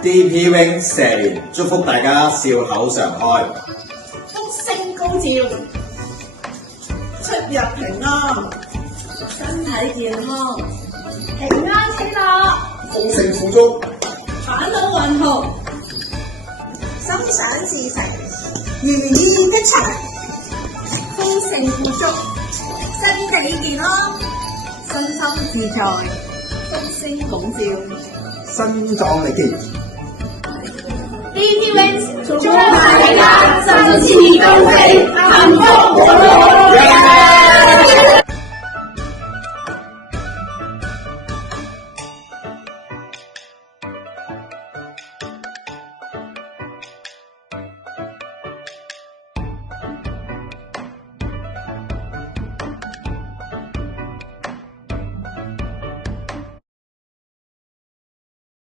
DP Wing 蛇年祝福大家笑口常開，福星高照，出入平安，身體健康，平安喜樂，豐盛富足，返老還童，心想事成，如意吉祥，豐盛富足，身體健康，身心自在，福星拱照。身壯力健。DP Wing 祝大家身體高飛，幸福和樂。